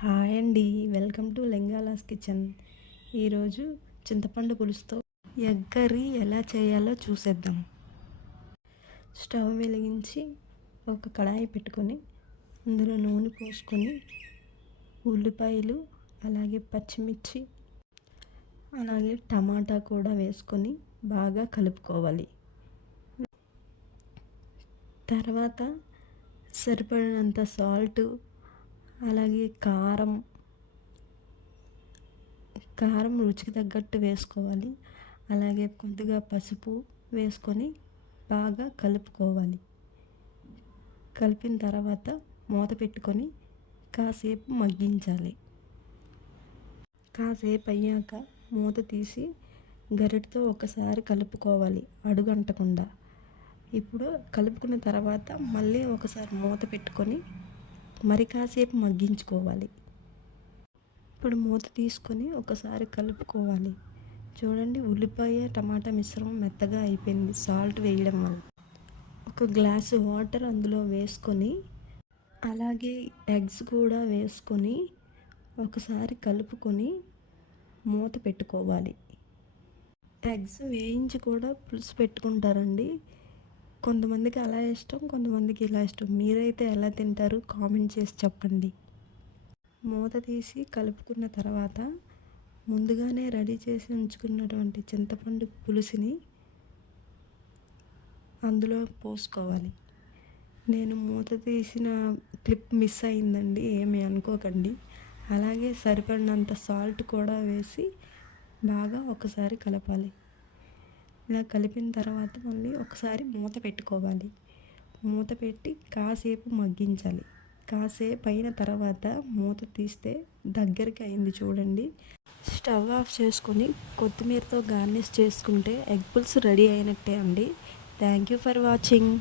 Hi అండి, welcome to లింగాలాస్ kitchen. ఈరోజు చింతపండు పులుసుతో ఎగ్ కర్రీ ఎలా చేయాలో చూసేద్దాం. స్టవ్ వెలిగించి ఒక కడాయి పెట్టుకొని అందులో నూనె పోసుకొని ఉల్లిపాయలు అలాగే పచ్చిమిర్చి అలాగే టమాటా కూడా వేసుకొని బాగా కలుపుకోవాలి. తర్వాత సరిపడినంత సాల్ట్ అలాగే కారం రుచికి తగ్గట్టు వేసుకోవాలి. అలాగే కొద్దిగా పసుపు వేసుకొని బాగా కలుపుకోవాలి. కలిపిన తర్వాత మూత పెట్టుకొని కాసేపు మగ్గించాలి. కాసేపు అయ్యాక మూత తీసి గరిటతో ఒకసారి కలుపుకోవాలి, అడుగంటకుండా. ఇప్పుడు కలుపుకున్న తర్వాత మళ్ళీ ఒకసారి మూత పెట్టుకొని మరి కాసేపు మగ్గించుకోవాలి. ఇప్పుడు మూత తీసుకొని ఒకసారి కలుపుకోవాలి. చూడండి, ఉల్లిపాయ టమాటా మిశ్రమం మెత్తగా అయిపోయింది సాల్ట్ వేయడం వల్ల. ఒక గ్లాసు వాటర్ అందులో వేసుకొని అలాగే ఎగ్స్ కూడా వేసుకొని ఒకసారి కలుపుకొని మూత పెట్టుకోవాలి. ఎగ్స్ వేయించి కూడా పులుసు పెట్టుకుంటారండి. కొంతమందికి అలా ఇష్టం, కొంతమందికి ఇలా ఇష్టం. మీరైతే ఎలా తింటారు కామెంట్ చేసి చెప్పండి. మూత తీసి కలుపుకున్న తర్వాత ముందుగానే రెడీ చేసి ఉంచుకున్నటువంటి చింతపండు పులుసుని అందులో పోసుకోవాలి. నేను మూత తీసిన క్లిప్ మిస్ అయిందండి, ఏమి అనుకోకండి. అలాగే సరిపడినంత సాల్ట్ కూడా వేసి బాగా ఒకసారి కలపాలి. ఇలా కలిపిన తర్వాత మళ్ళీ ఒకసారి మూత పెట్టుకోవాలి. మూత పెట్టి కాసేపు మగ్గించాలి. కాసేపు అయిన తర్వాత మూత తీస్తే దగ్గరికి అయింది చూడండి. స్టవ్ ఆఫ్ చేసుకొని కొత్తిమీరతో గార్నిష్ చేసుకుంటే ఎగ్ పులుసు రెడీ అయినట్టే అండి. Thank you for watching.